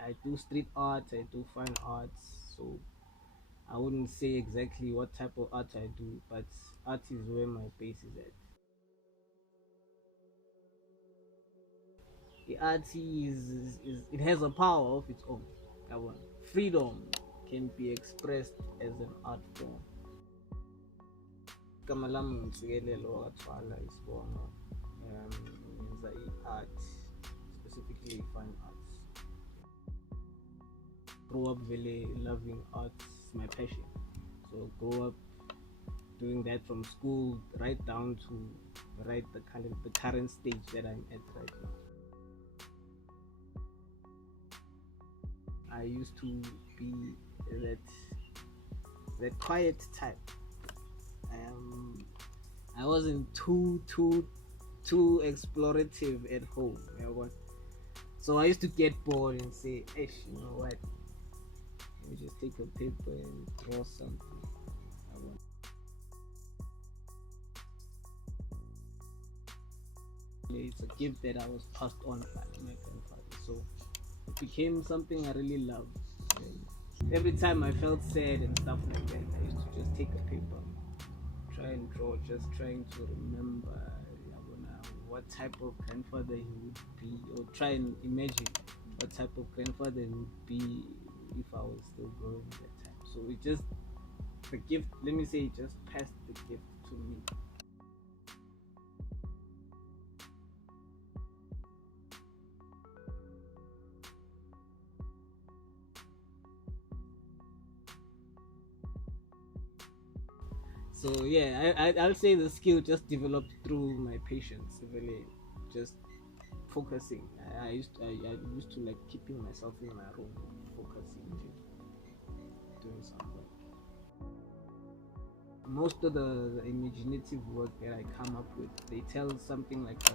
I do street art, I do fine arts, so I wouldn't say exactly what type of art I do, but art is where my base is at. The art is it has a power of its own. Yabona. Freedom can be expressed as an art form. Igama lami Ntsikelelo Thwala isibongo. Ngenza i-art, specifically fine arts. Grew up really loving arts, my passion. So grew up doing that from school right down to the current stage that I'm at right now. I used to be that quiet type. I wasn't too explorative at home. You know what? So I used to get bored and say, "Ish, you know what? Let me just take a paper and draw something." I want. It's a gift that I was passed on by my grandfather, so it became something I really loved. And every time I felt sad and stuff like that, I used to just take a paper, try and draw, just trying to remember what type of grandfather he would be, or try and imagine what type of grandfather he would be if I was still growing at that time. So it just, the gift, let me say, it just passed the gift to me. So yeah, I'll say the skill just developed through my patience, really, just focusing. I used to like keeping myself in my room, focusing, doing something. Most of the imaginative work that I come up with, they tell something like a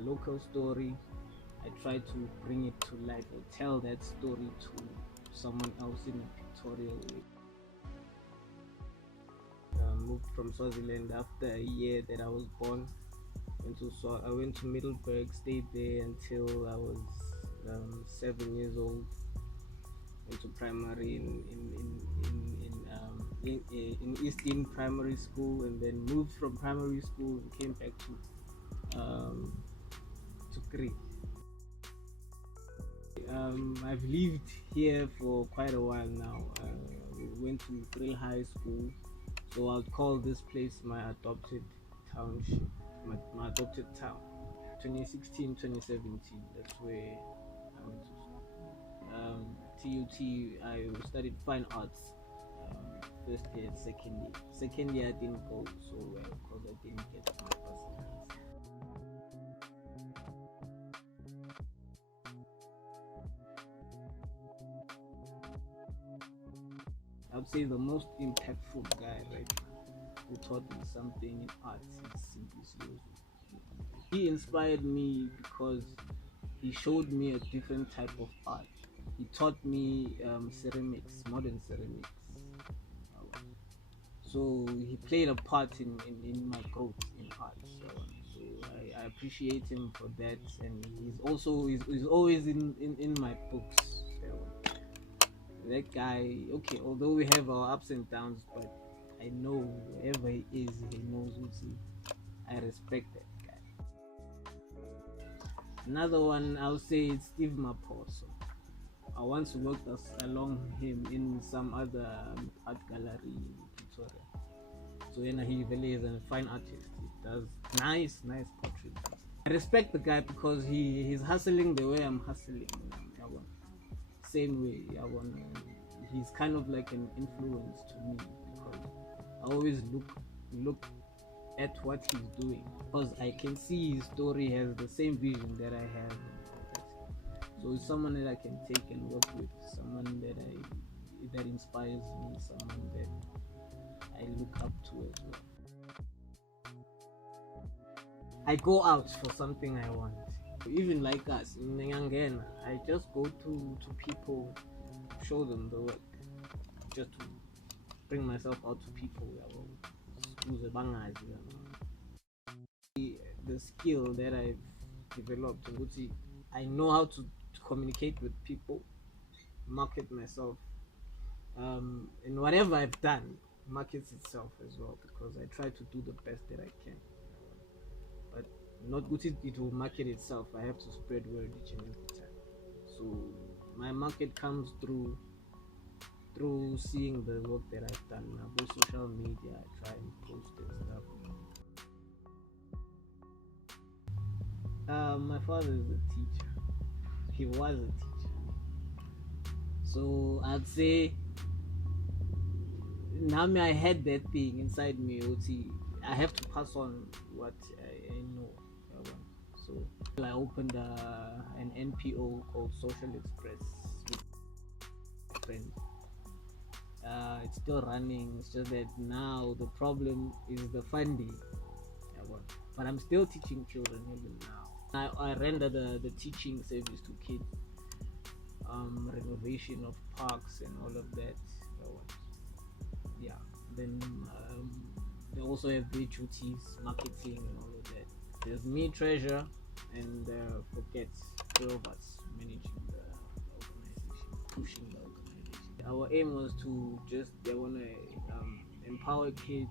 local story. I try to bring it to life or tell that story to someone else in a pictorial way. Moved from Swaziland after a year that I was born. I went to Middleburg, stayed there until I was 7 years old. Went to primary in Eastern Primary School, and then moved from primary school and came back to Kgwedi. I've lived here for quite a while now. We went to Kgwedi High School, so I'll call this place my adopted township, my adopted town. 2016, 2017, that's where I went to school. TUT, I studied fine arts. First year, second year. Second year, I didn't go so well because I didn't get my percentage. I would say the most impactful guy right now who taught me something in arts is Simply Slow. He inspired me because he showed me a different type of art. He taught me ceramics, modern ceramics. So he played a part in my growth in art. So I appreciate him for that, and he's always in my books. So that guy, okay, although we have our ups and downs, but I know wherever he is, he knows who's he. I respect that guy. Another one I'll say it's Steve Maposo. I once worked along him in some other art gallery in Pretoria. So he really is a fine artist. He does nice portraits. I respect the guy because he's hustling the way I'm hustling. Same way. He's kind of like an influence to me because I always look at what he's doing because I can see his story has the same vision that I have. So it's someone that I can take and work with, someone that inspires me, someone that I look up to as well. I go out for something I want. Even like us in Nyangena, I just go to people, show them the work, just to bring myself out to people. The skill that I've developed, I know how to communicate with people, market myself, and whatever I've done markets itself as well, because I try to do the best that I can. But not good, it will market itself. I have to spread word each and every time. So my market comes through seeing the work that I've done. Both social media, I try and post and stuff. My father is a teacher. He was a teacher. So I'd say now I had that thing inside me. I have to pass on what I know I want. So I opened an NPO called Social Express with a friend. It's still running. It's just that now the problem is the funding. But I'm still teaching children even now. I render the teaching service to kids, renovation of parks and all of that. Yeah. Then they also have their duties, marketing and all of that. There's me, Treasure, and Forget, three of us managing the organization, pushing the organization. Our aim was to they want to empower kids.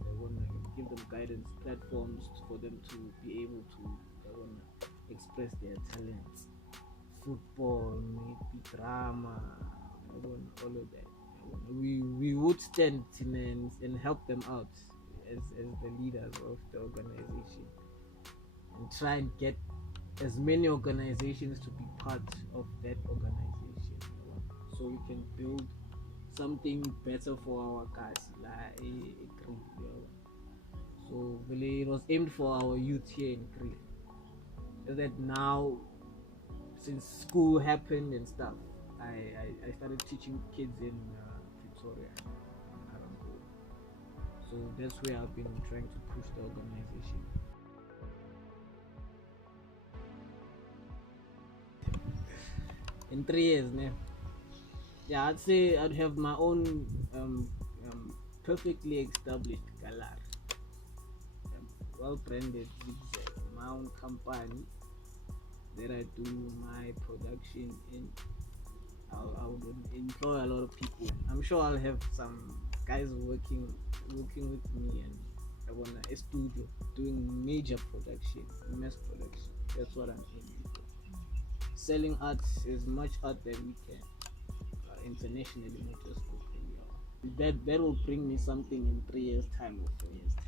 They want to give them guidance, platforms for them to be able to express their talents. Football, maybe drama, all of that. We would stand and help them out as the leaders of the organization, and try and get as many organizations to be part of that organization, so we can build something better for our guys. So really, it was aimed for our youth here in Kri. That now, since school happened and stuff, I started teaching kids in Pretoria. So that's where I've been trying to push the organization. In 3 years, yeah, I'd say I'd have my own perfectly established galar, well branded zigzag, my own company that I do my production in. I would employ a lot of people. I'm sure I'll have some guys working with me, and I want a studio doing major production, mass production. That's what I'm aiming for. Selling art, as much art that we can, internationally, not just locally. That will bring me something in 3 years time or 4 years time.